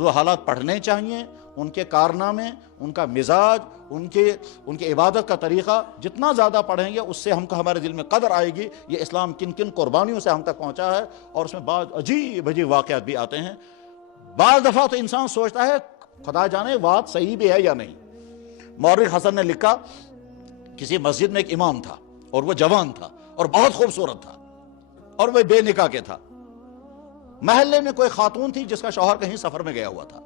حالات پڑھنے چاہیے، ان کے کارنامے، ان کا مزاج، ان کے عبادت کا طریقہ جتنا زیادہ پڑھیں گے اس سے ہمارے دل میں قدر آئے گی یہ اسلام کن کن قربانیوں سے ہم تک پہنچا ہے، اور اس میں بعض عجیب عجیب واقعات بھی آتے ہیں۔ بعض دفعہ تو انسان سوچتا ہے خدا جانے بات صحیح بھی ہے یا نہیں۔ مورخ حسن نے لکھا کسی مسجد میں ایک امام تھا اور وہ جوان تھا اور بہت خوبصورت تھا اور وہ بے نکاح کے تھا۔ محلے میں کوئی خاتون تھی جس کا شوہر کہیں سفر میں گیا ہوا تھا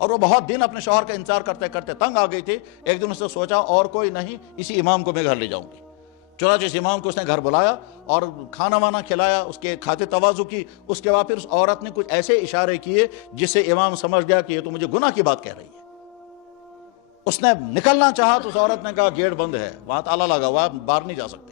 اور وہ بہت دن اپنے شوہر کا انتظار کرتے کرتے تنگ آ گئی تھی۔ ایک دن اس نے سوچا اور کوئی نہیں، اسی امام کو میں گھر لے جاؤں گی۔ چنانچہ اس امام کو اس نے گھر بلایا اور کھانا وانا کھلایا، اس کے کھاتے تواضع کی. اس کے بعد پھر اس عورت نے کچھ ایسے اشارے کیے جس سے امام سمجھ گیا کہ یہ تو مجھے گناہ کی بات کہہ رہی ہے. اس نے نکلنا چاہا تو اس عورت نے کہا گیٹ بند ہے، وہاں تالا لگا ہوا ہے، باہر نہیں جا سکتے.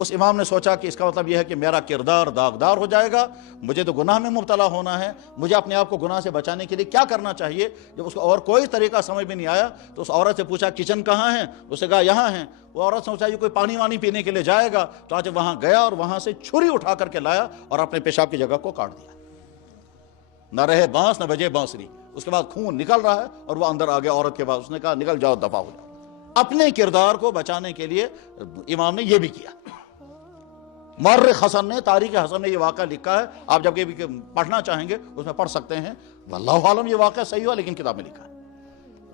اس امام نے سوچا کہ اس کا مطلب یہ ہے کہ میرا کردار داغدار ہو جائے گا، مجھے تو گناہ میں مبتلا ہونا ہے، مجھے اپنے آپ کو گناہ سے بچانے کے لیے کیا کرنا چاہیے. جب اس کو اور کوئی طریقہ سمجھ میں نہیں آیا تو اس عورت سے پوچھا کچن کہاں ہے؟ اس نے کہا یہاں ہیں. وہ عورت سوچا یہ کوئی پانی وانی پینے کے لیے جائے گا، تو آج وہاں گیا اور وہاں سے چھری اٹھا کر کے لایا اور اپنے پیشاب کی جگہ کو کاٹ دیا. نہ رہے بانس نہ بجے بانسری. اس کے بعد خون نکل رہا ہے اور وہ اندر آ گیا عورت کے بعد. اس نے کہا نکل جاؤ، دفع ہو جاؤ. اپنے کردار کو بچانے کے لیے امام نے یہ بھی کیا. مورخ حسن نے، تاریخ حسن نے یہ واقعہ لکھا ہے، آپ جب بھی پڑھنا چاہیں گے اس میں پڑھ سکتے ہیں. واللہ عالم یہ واقعہ صحیح ہوا لیکن کتاب میں لکھا ہے.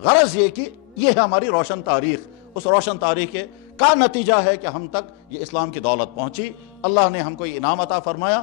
غرض یہ کہ یہ ہے ہماری روشن تاریخ. اس روشن تاریخ کا نتیجہ ہے کہ ہم تک یہ اسلام کی دولت پہنچی. اللہ نے ہم کو یہ انعام عطا فرمایا.